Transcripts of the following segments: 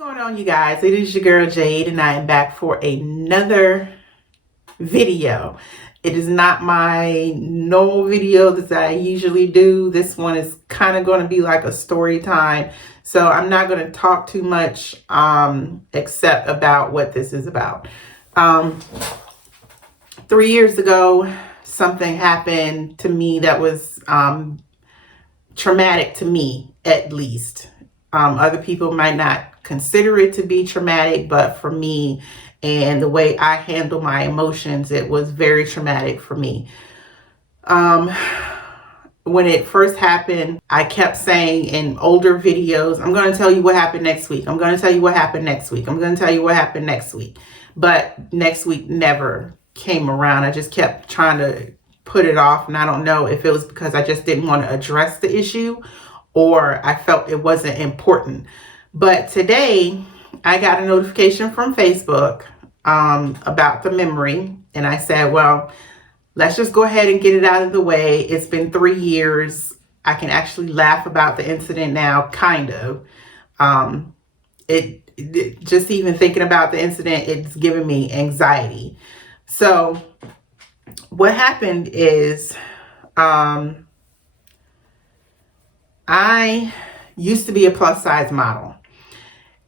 What's going on, you guys? It is your girl Jade, and I am back for another video. It is not my normal video that I usually do. This one is kind of going to be like a story time, so I'm not going to talk too much except about what this is about. 3 years ago, something happened to me that was traumatic to me, at least. Other people might not consider it to be traumatic, but for me and the way I handle my emotions, it was very traumatic for me. When it first happened, I kept saying in older videos, I'm going to tell you what happened next week. I'm going to tell you what happened next week. I'm going to tell you what happened next week. But next week never came around. I just kept trying to put it off. And I don't know if it was because I just didn't want to address the issue or I felt it wasn't important. But today I got a notification from Facebook about the memory. And I said, well, let's just go ahead and get it out of the way. It's been 3 years. I can actually laugh about the incident now, kind of. Just even thinking about the incident, it's giving me anxiety. So what happened is I used to be a plus size model,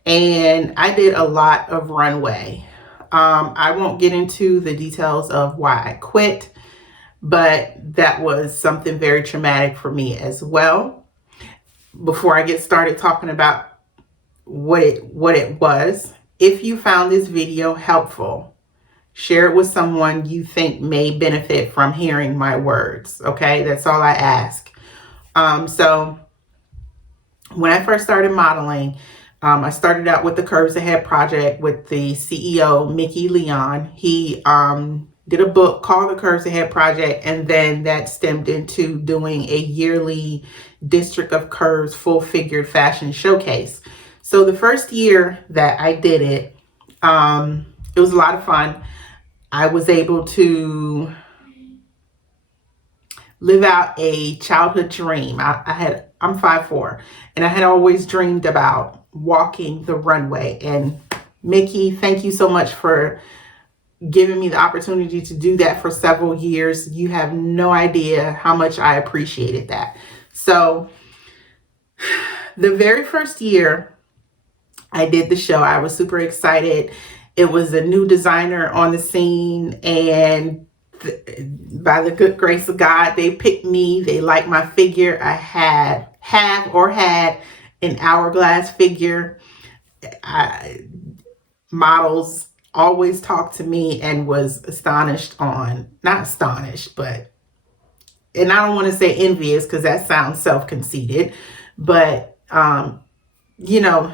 and I did a lot of runway. I won't get into the details of why I quit, but that was something very traumatic for me as well. Before I get started talking about what it was, if you found this video helpful, share it with someone you think may benefit from hearing my words. Okay, that's all I ask. So when I first started modeling, I started out with the Curves Ahead project with the CEO, Mickey Leon. He did a book called the Curves Ahead Project, and then that stemmed into doing a yearly District of Curves full figured fashion showcase. So the first year that I did it, it was a lot of fun. I was able to live out a childhood dream. I'm 5'4", and I had always dreamed about walking the runway. And Mickey, thank you so much for giving me the opportunity to do that for several years. You have no idea how much I appreciated that. So the very first year I did the show, I was super excited. It was a new designer on the scene, and by the good grace of God, they picked me. They liked my figure. I had an hourglass figure. Models always talked to me and was not astonished, but, and I don't want to say envious because that sounds self-conceited, but, you know,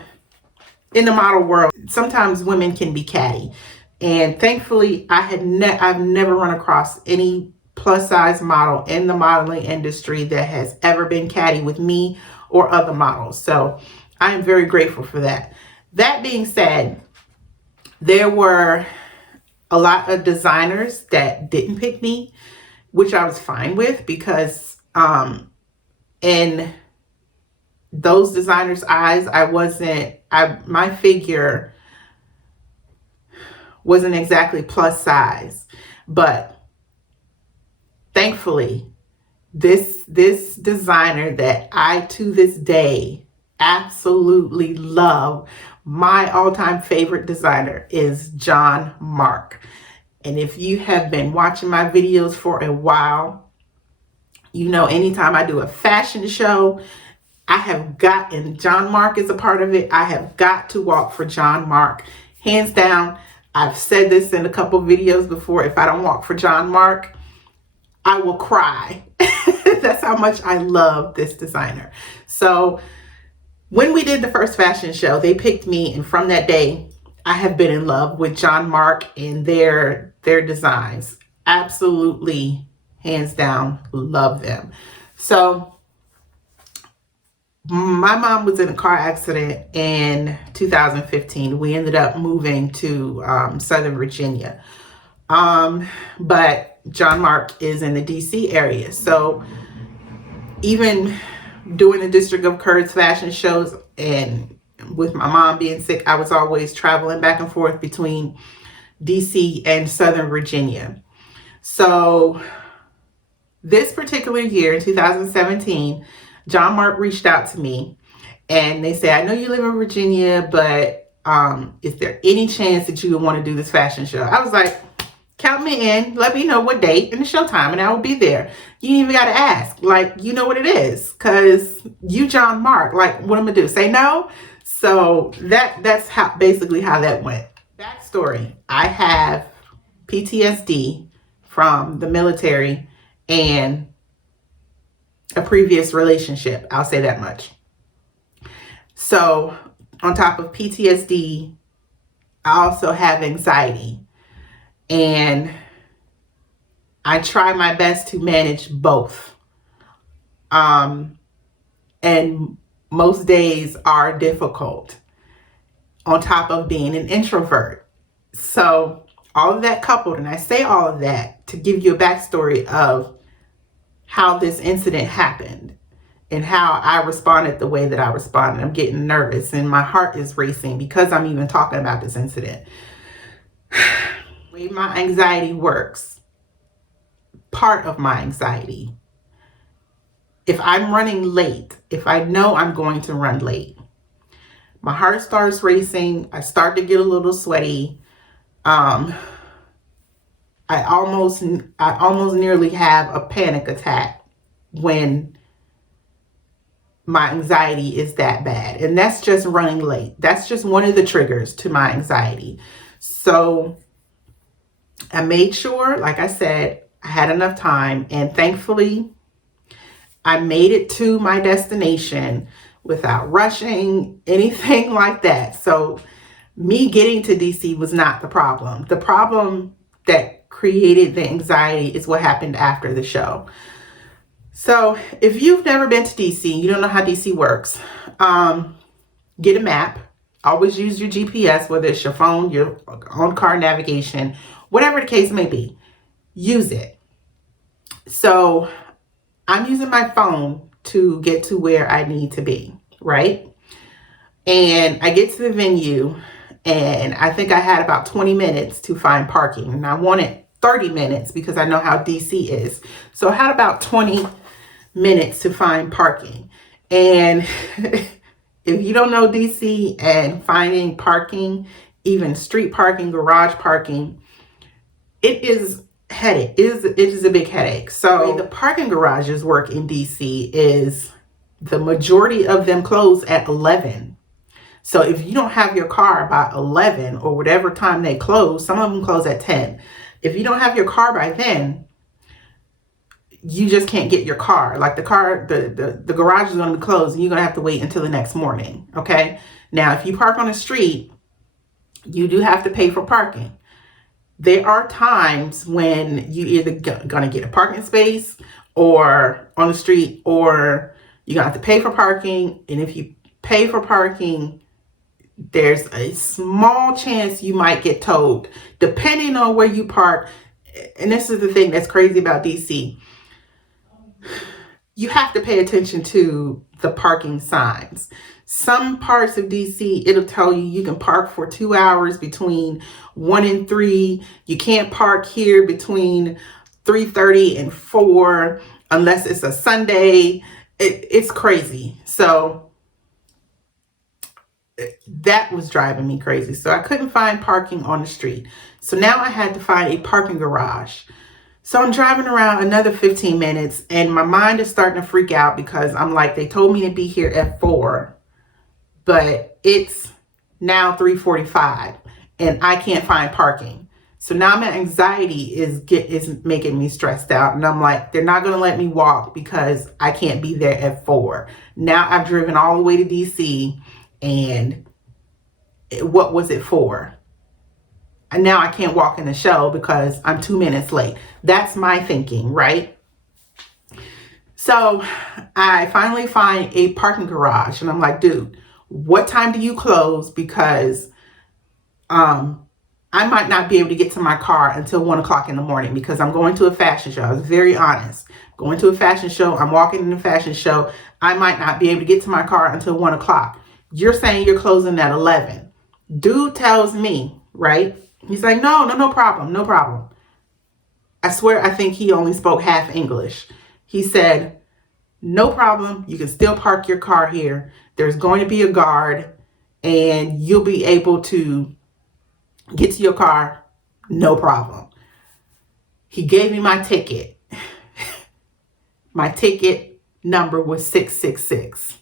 in the model world, sometimes women can be catty. And thankfully, I've never run across any plus size model in the modeling industry that has ever been catty with me or other models. So I am very grateful for that. That being said, there were a lot of designers that didn't pick me, which I was fine with, because in those designers' eyes, my figure wasn't exactly plus size. But thankfully, this designer that I to this day absolutely love, my all-time favorite designer, is John Mark. And if you have been watching my videos for a while, you know anytime I do a fashion show, and John Mark is a part of it, I have got to walk for John Mark. Hands down, I've said this in a couple videos before, if I don't walk for John Mark, I will cry. That's how much I love this designer. So when we did the first fashion show, they picked me, and from that day, I have been in love with John Mark and their designs. Absolutely, hands down, love them. So my mom was in a car accident in 2015. We ended up moving to Southern Virginia. But John Mark is in the DC area. So even doing the District of Curves fashion shows and with my mom being sick, I was always traveling back and forth between DC and Southern Virginia. So this particular year, in 2017, John Mark reached out to me and they said, I know you live in Virginia, but is there any chance that you would want to do this fashion show? I was like, count me in, let me know what date and the show time, and I will be there. You ain't even got to ask. Like, you know what it is, because you John Mark, like, what I'm going to do? Say no? So that's basically how that went. Backstory, I have PTSD from the military and a previous relationship. I'll say that much. So on top of PTSD, I also have anxiety. And I try my best to manage both. And most days are difficult on top of being an introvert. So all of that coupled, and I say all of that to give you a backstory of how this incident happened and how I responded the way that I responded. I'm getting nervous and my heart is racing because I'm even talking about this incident. The way my anxiety works, part of my anxiety, if I'm running late, if I know I'm going to run late, my heart starts racing. I start to get a little sweaty. I almost nearly have a panic attack when my anxiety is that bad. And that's just running late. That's just one of the triggers to my anxiety. So I made sure, like I said, I had enough time, and thankfully I made it to my destination without rushing, anything like that. So me getting to DC was not the problem. The problem that created the anxiety is what happened after the show. So if you've never been to DC, you don't know how DC works, get a map. Always use your GPS, whether it's your phone, your own car navigation, whatever the case may be, use it. So I'm using my phone to get to where I need to be, right? And I get to the venue, and I think I had about 20 minutes to find parking. And I wanted 30 minutes because I know how DC is. So I had about 20 minutes to find parking. And if you don't know DC and finding parking, even street parking, garage parking, it is headache. It is a big headache. So the parking garages work in DC is the majority of them close at 11. So if you don't have your car by 11 or whatever time they close, some of them close at 10. If you don't have your car by then, you just can't get your car. Like the garage is going to be closed and you're going to have to wait until the next morning. Okay. Now, if you park on the street, you do have to pay for parking. There are times when you either going to get a parking space or on the street, or you're going to have to pay for parking. And if you pay for parking, there's a small chance you might get towed depending on where you park. And this is the thing that's crazy about DC. You have to pay attention to the parking signs. Some parts of DC, it'll tell you you can park for 2 hours between 1 and 3. You can't park here between 3:30 and 4 unless it's a Sunday. It's crazy. So that was driving me crazy. So I couldn't find parking on the street. So now I had to find a parking garage. So I'm driving around another 15 minutes and my mind is starting to freak out because I'm like, they told me to be here at 4, but it's now 3:45 and I can't find parking. So now my anxiety is making me stressed out. And I'm like, they're not going to let me walk because I can't be there at 4. Now I've driven all the way to DC, and what was it for? And now I can't walk in the show because I'm 2 minutes late. That's my thinking, right? So I finally find a parking garage and I'm like, dude, what time do you close? Because I might not be able to get to my car until 1 o'clock in the morning because I'm going to a fashion show. I was very honest. Going to a fashion show. I'm walking in a fashion show. I might not be able to get to my car until 1 o'clock. You're saying you're closing at 11. Dude tells me, right? He's like, no problem, no problem. I swear, I think he only spoke half English. He said, no problem. You can still park your car here. There's going to be a guard and you'll be able to get to your car. No problem. He gave me my ticket. My ticket number was 666.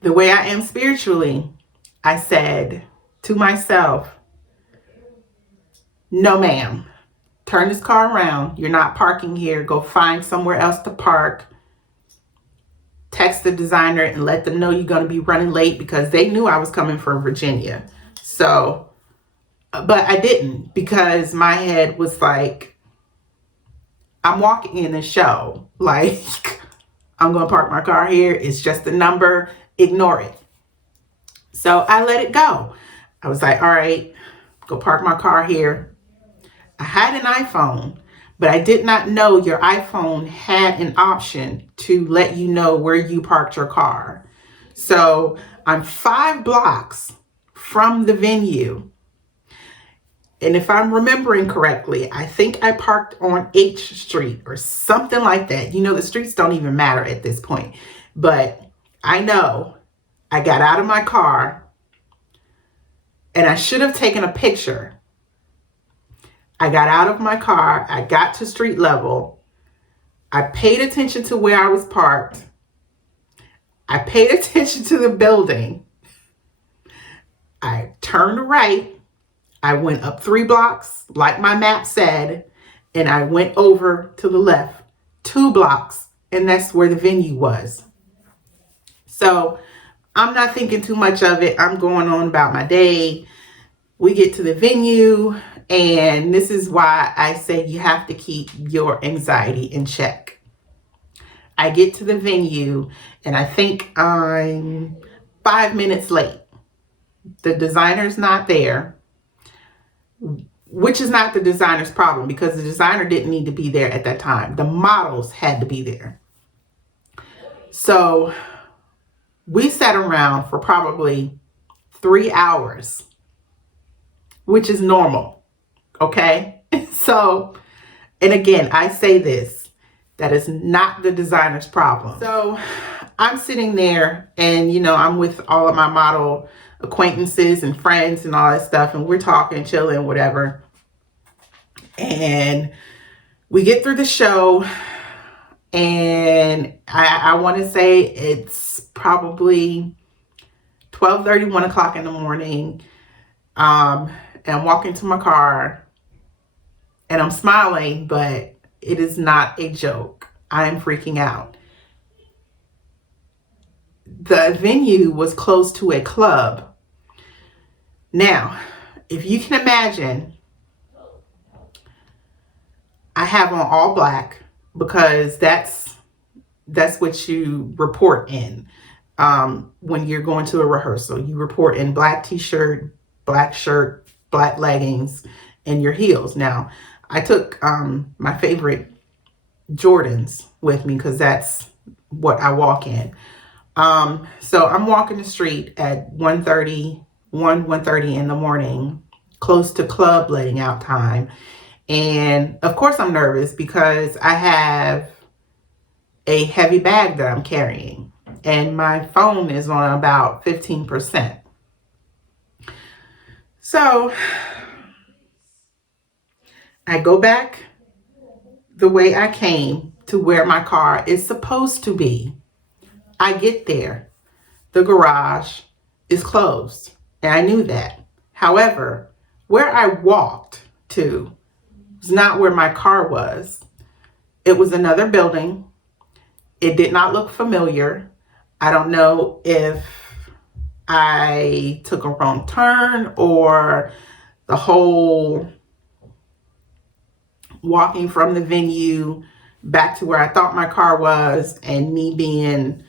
The way I am spiritually, I said to myself, no, ma'am. Turn this car around. You're not parking here. Go find somewhere else to park. Text the designer and let them know you're going to be running late, because they knew I was coming from Virginia. So, but I didn't, because my head was like, I'm walking in a show. Like, I'm going to park my car here. It's just a number. Ignore it. So I let it go. I was like, all right, go park my car here. I had an iPhone, but I did not know your iPhone had an option to let you know where you parked your car. So I'm 5 blocks from the venue. And if I'm remembering correctly, I think I parked on H Street or something like that. You know, the streets don't even matter at this point. But I know I got out of my car and I should have taken a picture. I got out of my car. I got to street level. I paid attention to where I was parked. I paid attention to the building. I turned right. I went up 3 blocks, like my map said, and I went over to the left 2 blocks, and that's where the venue was. So I'm not thinking too much of it. I'm going on about my day. We get to the venue, and this is why I say you have to keep your anxiety in check. I get to the venue, and I think I'm 5 minutes late. The designer's not there, which is not the designer's problem, because the designer didn't need to be there at that time. The models had to be there. So we sat around for probably 3 hours, which is normal. Okay. So, and again, I say this, that is not the designer's problem. So I'm sitting there and, you know, I'm with all of my model acquaintances and friends and all that stuff. And we're talking, chilling, whatever. And we get through the show, and I want to say it's probably 12:30, 1 o'clock in the morning. And I'm walking to my car and I'm smiling, but it is not a joke. I am freaking out. The venue was close to a club. Now, if you can imagine, I have on all black because that's what you report in. When you're going to a rehearsal, you report in black t-shirt, black shirt, black leggings, and your heels. Now, I took my favorite Jordans with me because that's what I walk in. So I'm walking the street at 1:30 in the morning, close to club letting out time. And of course I'm nervous because I have a heavy bag that I'm carrying and my phone is on about 15%. So I go back the way I came to where my car is supposed to be. I get there. The garage is closed, and I knew that. However, where I walked to was not where my car was. It was another building. It did not look familiar. I don't know if I took a wrong turn or the whole walking from the venue back to where I thought my car was and me being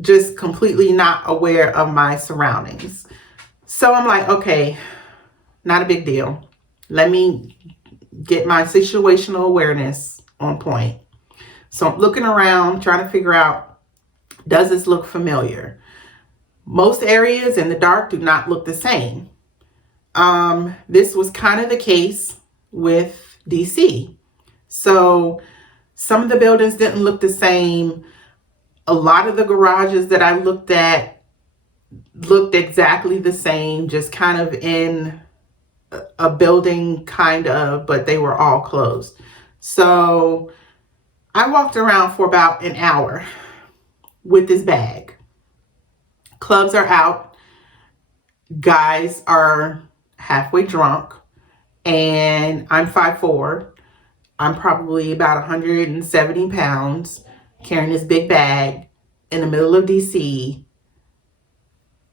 just completely not aware of my surroundings. So I'm like, okay, not a big deal. Let me get my situational awareness on point. So I'm looking around, trying to figure out, Does this look familiar? Most areas in the dark do not look the same. This was kind of the case with DC. So some of the buildings didn't look the same. A lot of the garages that I looked at looked exactly the same, just kind of in a building, kind of, but they were all closed. So I walked around for about an hour with this bag. Clubs are out. Guys are halfway drunk. And I'm 5'4". I'm probably about 170 pounds, carrying this big bag in the middle of DC.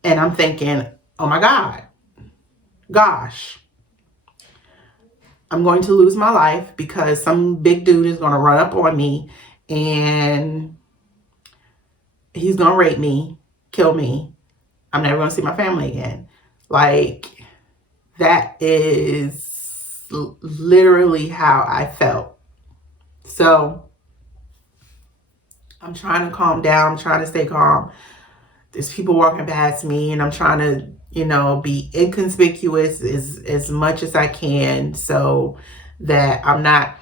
And I'm thinking, oh my God, gosh, I'm going to lose my life because some big dude is going to run up on me and he's going to rape me, kill me. I'm never going to see my family again. Like, that is literally how I felt. So I'm trying to calm down. I'm trying to stay calm. There's people walking past me and I'm trying to, be inconspicuous as much as I can so that I'm not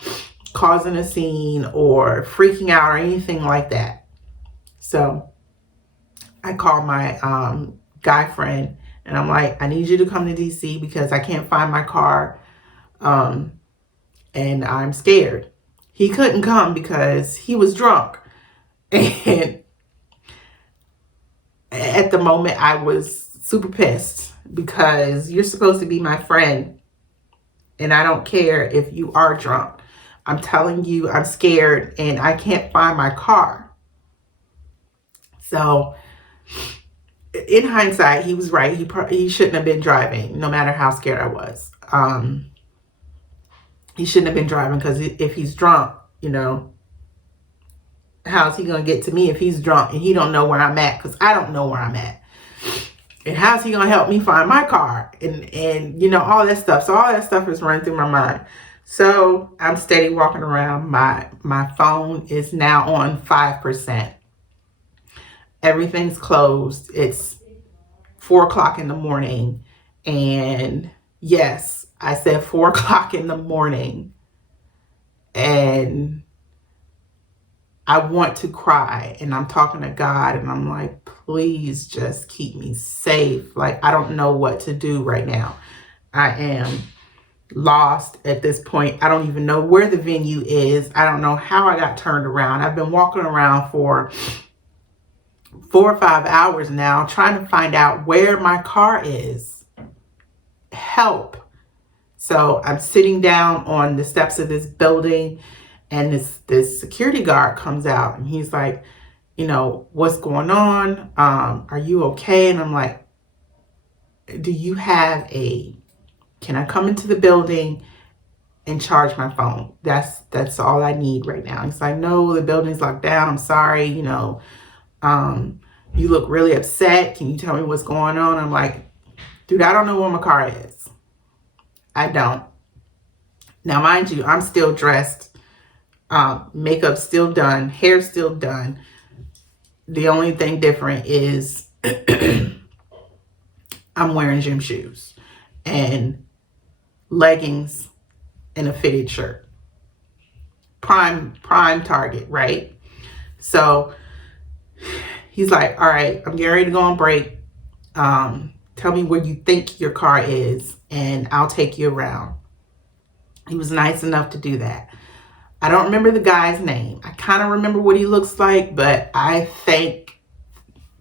causing a scene or freaking out or anything like that. So I called my guy friend and I'm like, I need you to come to DC because I can't find my car and I'm scared. He couldn't come because he was drunk. And at the moment I was super pissed because you're supposed to be my friend and I don't care if you are drunk. I'm telling you I'm scared and I can't find my car. So in hindsight, he was right. He shouldn't have been driving, no matter how scared I was. He shouldn't have been driving because if he's drunk, how's he going to get to me if he's drunk and he don't know where I'm at? Because I don't know where I'm at. And how's he going to help me find my car? And all that stuff. So all that stuff is running through my mind. So I'm steady walking around. My phone is now on 5%. Everything's closed. It's 4 o'clock in the morning. And yes, I said 4 o'clock in the morning. And I want to cry. And I'm talking to God and I'm like, please just keep me safe. Like, I don't know what to do right now. I am lost at this point. I don't even know where the venue is. I don't know how I got turned around. I've been walking around for 4 or 5 hours now trying to find out where my car is. Help. So I'm sitting down on the steps of this building and this security guard comes out and he's like, what's going on? Are you okay? And I'm like, do you have can I come into the building and charge my phone? That's all I need right now. He's like, no, the building's locked down. I'm sorry. You look really upset. Can you tell me what's going on? I'm like, dude, I don't know where my car is. I don't. Now, mind you, I'm still dressed. Makeup still done. Hair still done. The only thing different is I'm wearing gym shoes and leggings and a fitted shirt. Prime target, right? So he's like, all right, I'm getting ready to go on break. Tell me where you think your car is and I'll take you around. He was nice enough to do that. I don't remember the guy's name. I kind of remember what he looks like, but I thank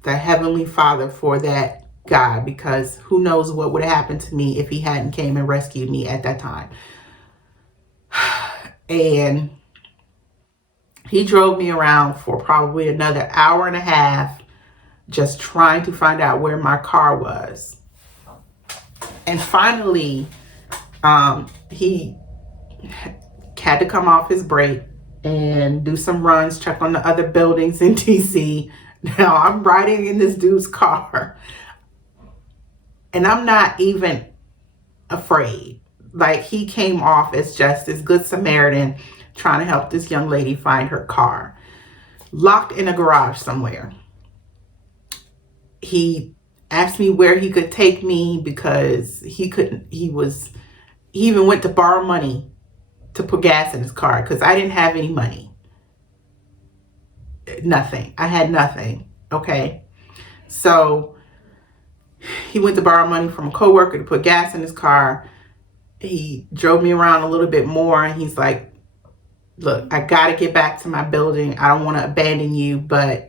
the Heavenly Father for that guy because who knows what would have happened to me if he hadn't came and rescued me at that time. And he drove me around for probably another hour and a half just trying to find out where my car was. And finally, he had to come off his break and do some runs, check on the other buildings in DC. Now I'm riding in this dude's car and I'm not even afraid. Like, he came off as just this good Samaritan trying to help this young lady find her car. Locked in a garage somewhere. He asked me where he could take me because he even went to borrow money to put gas in his car because I didn't have any money. Nothing. I had nothing. Okay. So he went to borrow money from a coworker to put gas in his car. He drove me around a little bit more and he's like, look, I got to get back to my building. I don't want to abandon you, but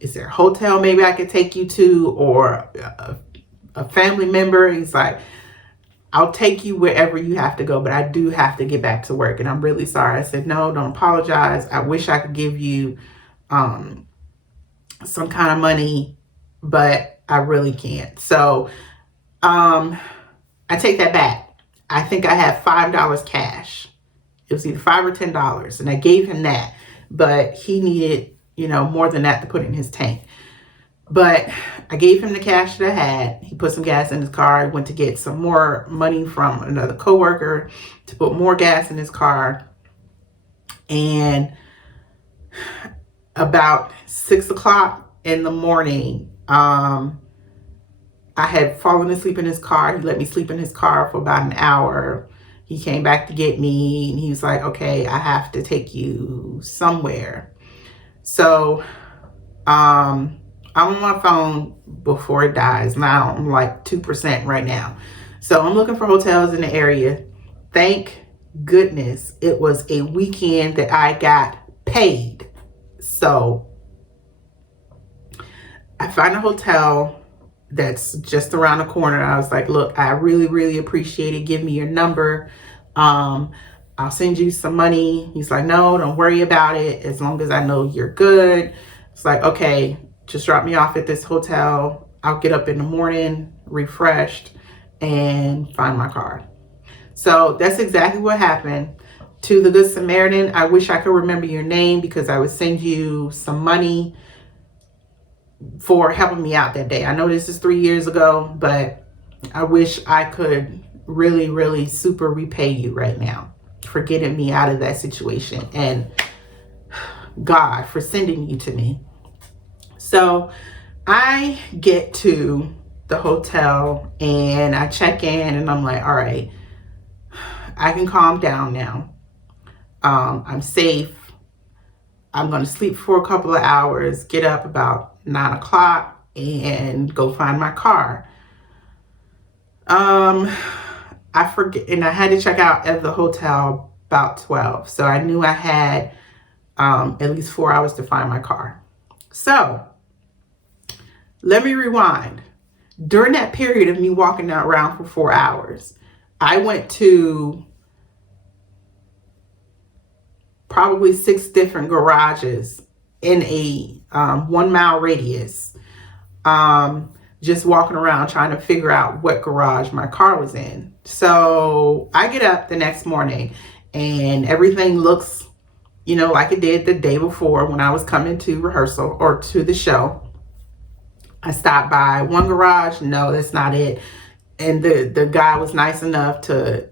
is there a hotel maybe I could take you to, or a family member? He's like, I'll take you wherever you have to go, but I do have to get back to work and I'm really sorry. I said, no, don't apologize. I wish I could give you some kind of money, but I really can't. So I take that back. I think I had $5 cash. It was either $5 or $10, and I gave him that, but he needed, more than that to put in his tank. But I gave him the cash that I had. He put some gas in his car. I went to get some more money from another coworker to put more gas in his car. And about 6 o'clock in the morning, I had fallen asleep in his car. He let me sleep in his car for about an hour. He came back to get me and he was like, okay, I have to take you somewhere. So I'm on my phone before it dies. Now I'm like 2% right now. So I'm looking for hotels in the area. Thank goodness it was a weekend that I got paid. So I find a hotel that's just around the corner. I was like, look, I really, really appreciate it. Give me your number. I'll send you some money. He's like, no, don't worry about it. As long as I know you're good. It's like, okay, just drop me off at this hotel. I'll get up in the morning, refreshed, and find my car. So that's exactly what happened. To the Good Samaritan, I wish I could remember your name because I would send you some money for helping me out that day. I know this is 3 years ago, but I wish I could really, really super repay you right now for getting me out of that situation, and God for sending you to me. So I get to the hotel and I check in and I'm like, all right, I can calm down now. I'm safe. I'm going to sleep for a couple of hours, get up about 9 o'clock and go find my car. I forget, and I had to check out at the hotel about 12. So I knew I had at least 4 hours to find my car. So let me rewind. During that period of me walking around for 4 hours, I went to probably 6 different garages in a 1 mile radius. Just walking around trying to figure out what garage my car was in. So I get up the next morning and everything looks, like it did the day before when I was coming to rehearsal or to the show. I stopped by one garage. No, that's not it. And the guy was nice enough to,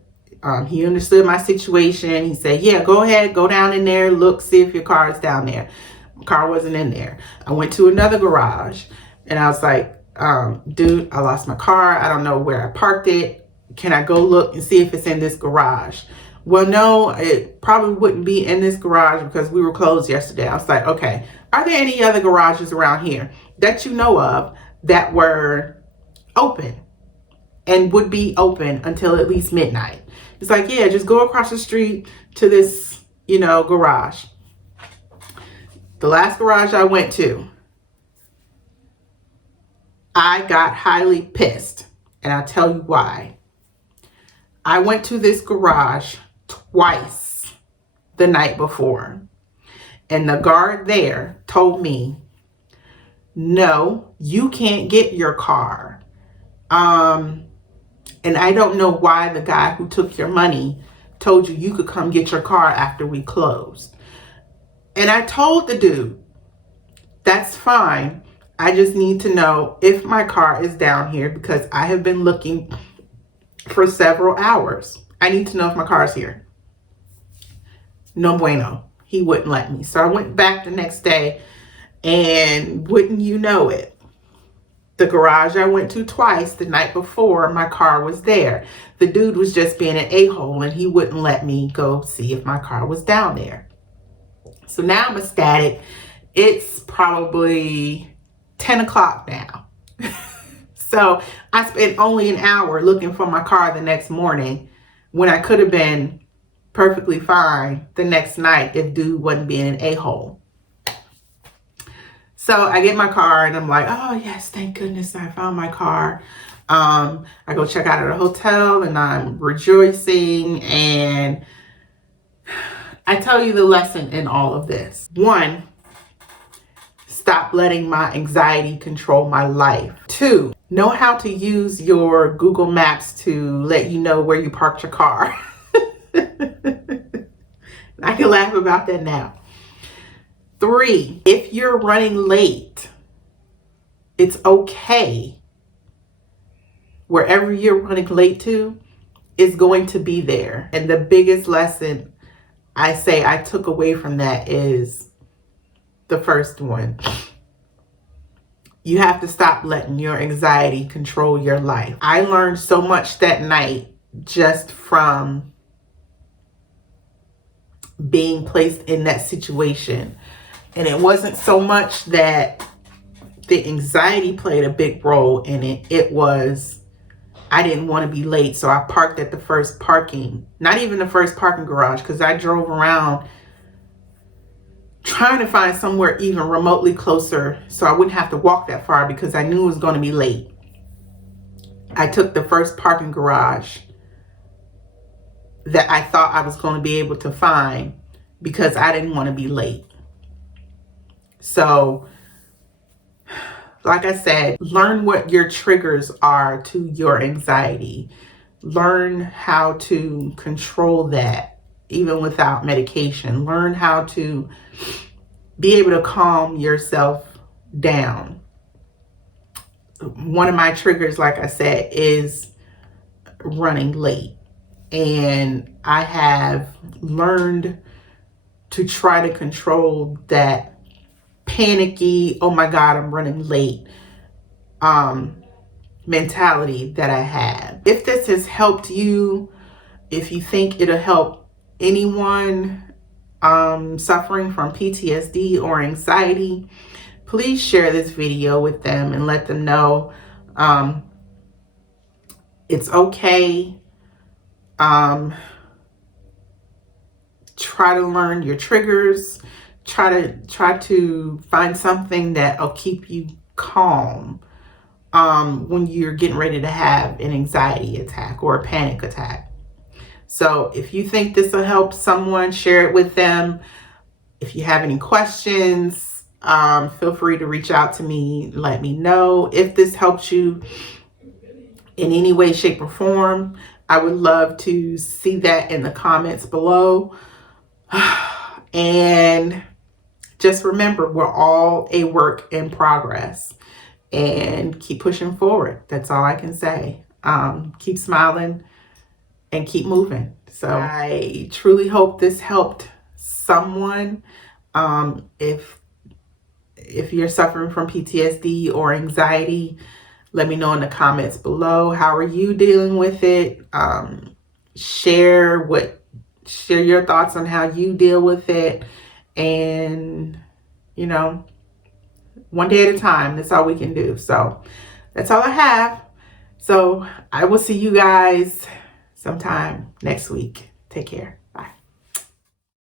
he understood my situation. He said, yeah, go ahead, go down in there, look, see if your car is down there. My car wasn't in there. I went to another garage and I was like, dude, I lost my car. I don't know where I parked it. Can I go look and see if it's in this garage? Well, no, it probably wouldn't be in this garage because we were closed yesterday. I was like, okay, are there any other garages around here that you know of that were open and would be open until at least midnight? It's like, yeah, just go across the street to this, garage. The last garage I went to, I got highly pissed, and I'll tell you why. I went to this garage twice the night before, and the guard there told me, no, you can't get your car. And I don't know why the guy who took your money told you could come get your car after we closed. And I told the dude, that's fine. I just need to know if my car is down here because I have been looking for several hours. I need to know if my car is here. No bueno. He wouldn't let me. So I went back the next day and wouldn't you know it, The garage I went to twice the night before, my car was there. The dude was just being an a-hole and he wouldn't let me go see if my car was down there. So now I'm ecstatic. It's probably 10 o'clock now. So I spent only an hour looking for my car the next morning when I could have been perfectly fine the next night if dude wasn't being an a-hole. So I get my car and I'm like, oh yes, thank goodness I found my car. I go check out at a hotel and I'm rejoicing, and I tell you the lesson in all of this. 1, stop letting my anxiety control my life. 2, know how to use your Google Maps to let you know where you parked your car. I can laugh about that now. 3, if you're running late, it's okay. Wherever you're running late to is going to be there. And the biggest lesson I say I took away from that is the first one. You have to stop letting your anxiety control your life. I learned so much that night just from being placed in that situation. And it wasn't so much that the anxiety played a big role in it. It was, I didn't want to be late. So I parked at the first parking, not even the first parking garage, because I drove around trying to find somewhere even remotely closer so I wouldn't have to walk that far because I knew it was going to be late. I took the first parking garage that I thought I was going to be able to find because I didn't want to be late. So, like I said, learn what your triggers are to your anxiety. Learn how to control that even without medication. Learn how to be able to calm yourself down. One of my triggers, like I said, is running late. And I have learned to try to control that panicky, oh my God, I'm running late mentality that I have. If this has helped you, if you think it'll help anyone suffering from PTSD or anxiety, please share this video with them and let them know it's okay. Try to learn your triggers. Try to find something that'll keep you calm when you're getting ready to have an anxiety attack or a panic attack. So if you think this will help someone, share it with them. If you have any questions, feel free to reach out to me. Let me know if this helps you in any way, shape, or form. I would love to see that in the comments below. And just remember, we're all a work in progress, and keep pushing forward. That's all I can say. Keep smiling and keep moving. So I truly hope this helped someone. If you're suffering from PTSD or anxiety, let me know in the comments below. How are you dealing with it? Share your thoughts on how you deal with it. And, you know, one day at a time, that's all we can do. So that's all I have. So I will see you guys sometime next week. Take care.